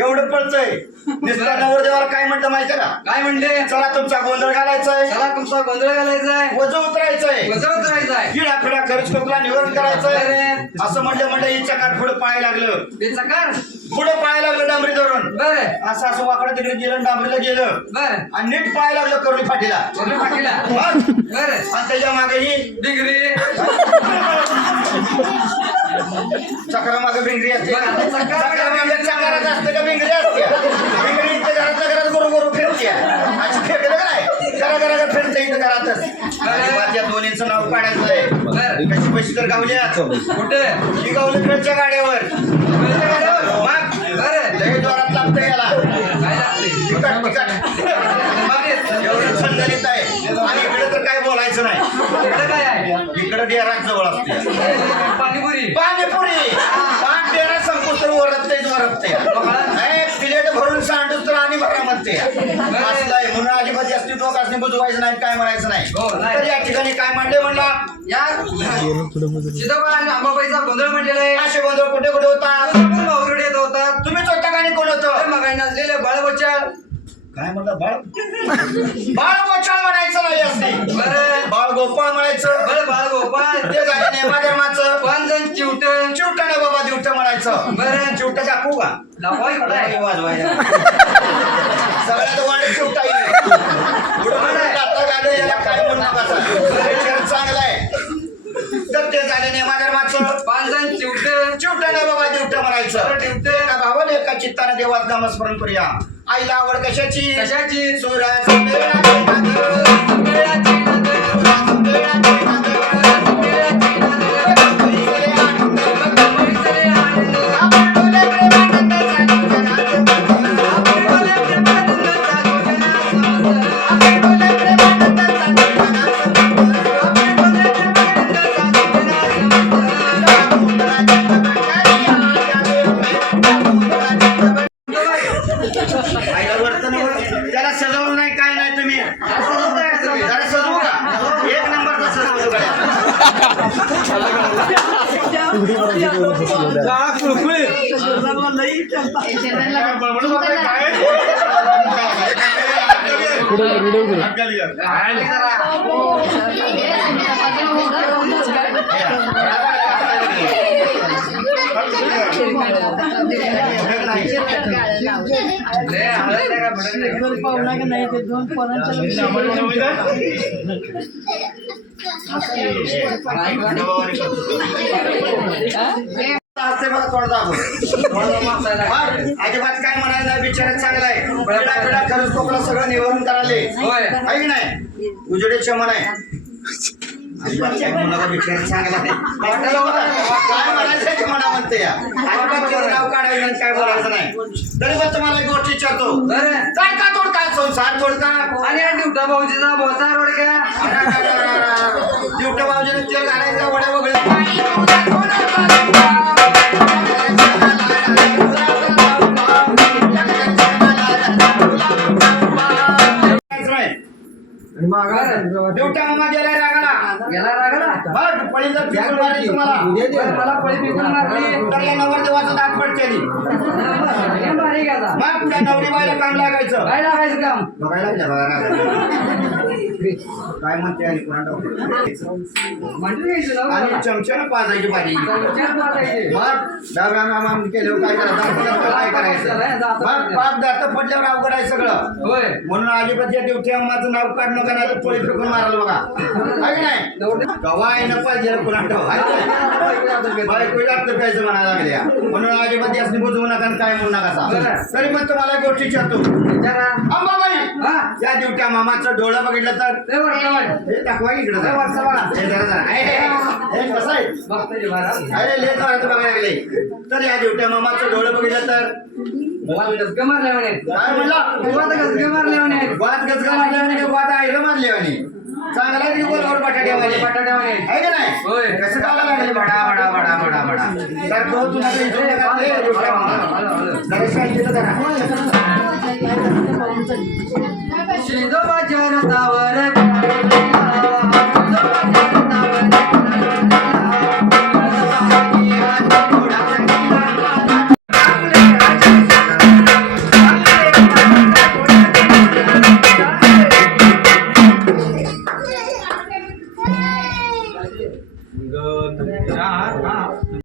एवढं पळतय नवर देवाला काय म्हणतं माहितीये का? काय म्हणले? चला तुमचा गोंधळ घालायचाय, चला तुमचा गोंधळ घालायचाय, वजन उतरायचंय, वजन उतरायचाय, किडा फिडा खर्च करूला निवड करायचंय. असं म्हणलं ही चकार पुढे पाय लागलं, ते चकार पुढे पाय लागलं डांबरी धरून. बरं असं असं वाकडं तिकडे गेलं, डांबरीला गेलं. बरं आणि नीट पाय लागलं करुली फाटीला. बरं आणि त्याच्या मागे ही डिग्री चक्रा मागे भिंगरी असते. चक्रा मागे चकाराच असते का भिंगरी असते? भिंगरी इथं घरातल्या घरात गोरू गोरू फिरते. अशी फिरलं का नाही? घरा फिरते इथं घरातच. या दोन्हीचं नाव काढायचं आहे. कशी पैसे तर गावल्या कुठे ही गावली ट्रेनच्या गाड्यावर. लय जोरात लागतं याला. एवढं संदलित आहे. आणि इकडे तर काय बोलायचं नाही. इकडे काय आहे? इकडे डेरात जवळ असते पाणीपुरी. पाणीपुरी पान डेरा संपुत्र वरपते प्लेट भरून सांडूस तर आणि भरा म्हणते. असलाय म्हणून अजिबात जास्ती लोक असणे बुजवायचं नाही, काय म्हणायचं नाही. तर या ठिकाणी काय म्हणले म्हणला या सीताफळ आणि आंबाबाईचा गोंधळ म्हटलेला आहे. असे गोंधळ कुठे कुठे होतात? येत होतात. तुम्हीच होता का कोण होतं? मग नसलेले बाळबच्चा काय म्हणलं? बाळ गोपाळ म्हणायचं नाही असते. बरं बाळ गोपाळ म्हणायचं. बरं बाळ गोपाळ ते झालं नेमाधर्माचं. 5 जण चिवट चिवटाने बाबा दिवट म्हणायचं. बरं चिवटा दाखवू का? दाखवाय कुठे वाजवायला सगळ्यात वाढ चिवटा येईल. याला काय म्हणू नका. चांगलं आहे. तर ते झाले नेमाधर्माचं. 5 जण चिवट चिवटाने बाबा दिवट म्हणायचं. एका भावाला एका चित्ताने देवात नामस्मरण करूया. आईला आवड कशाची? कशाची? सोराची त्याला सजवलं नाही काय नाही. तुम्ही जरा सजवू का? एक नंबरचा सजवतो पाहुणा का नाही ते 2 पोरांच्या हसते मला थोडं दाबून अजिबात काय म्हणायचं नाही बिचारा चांगला आहे पिढा खरंच कोकला सगळं निवारण करायले होय आहे की नाही उजडे क्षमन आहे अजिबात काय मुलाला बिचारा चांगला आहे काय म्हणायचं ते म्हणा म्हणते या अजिबात त्याचं नाव काढायचं नाही काय बोलायचं नाही तरी पण तुम्हाला एक गोष्ट विचारतो बरं काय का तोड काय संसार तोड का आणि हा ड्युटा भाऊजीचा बोचा रोड का दिवट्या बाजूने तेल घालायचं वड्या वगैरे दिवट्या मामा गेलाय रागाला गेला रागाला बघ पळी जर फिरून मारली तुम्हाला बरं, मला पळी पिकून मारली तर या नवरदेवाचं दात पडतेली हे भारी गेला मग पुढे नवरी बायला काम लागायचं काय लागायचं काम बघायला लागलं बघा रागाला. काय म्हणते आणि कोणा म्हणजे घ्यायचं ना आणि चमच्यानं पाजायची पाणी चमच्यात मारायचे. मग डाव्या मामा केल्यावर काय करायचं काय करायचं मग पाप दात पडल्यावर अवघड आहे सगळं होय म्हणून अजिबात या दिवटी अम्माचं नाव काढ नका नाही पोळी फेकून मारायला बघा आहे की नाही गवा आहे ना पाहिजे पुन्हा बायको जास्त प्यायचं म्हणायला लागल्या म्हणून अजिबात यासनी बुजवू नका आणि काय म्हणू नका तरी पण तुम्हाला एक गोष्टी विचारतो विचारा अंबाबाई हा या दिवट्या मामाचं डोळं बघितलं तर ते वर्तमान हे दाखवा की इकडं जरा. वरचं बघा. हे जरा जरा. हे कसं आहे बघतोय बारा अरे लेत वाटतं बघायला लागले तर या दिवट्या मामाचं डोळं बघितलं तर गजगे मारले म्हणे काय म्हणला गजगे मारले म्हणे वाद गजगा मारल्याने का वाद आयलं मारल्याने चांगला आहे की बोलावर बटाट्यावाले बटाट्यावाले. आहे का नाही होय. कसं काला लागले बडा बडा बडा बडा बडा तर तो तुला इथून घातले दिवट्या मामा जरा शांतीचं जरा शिदोबाच्या रथावर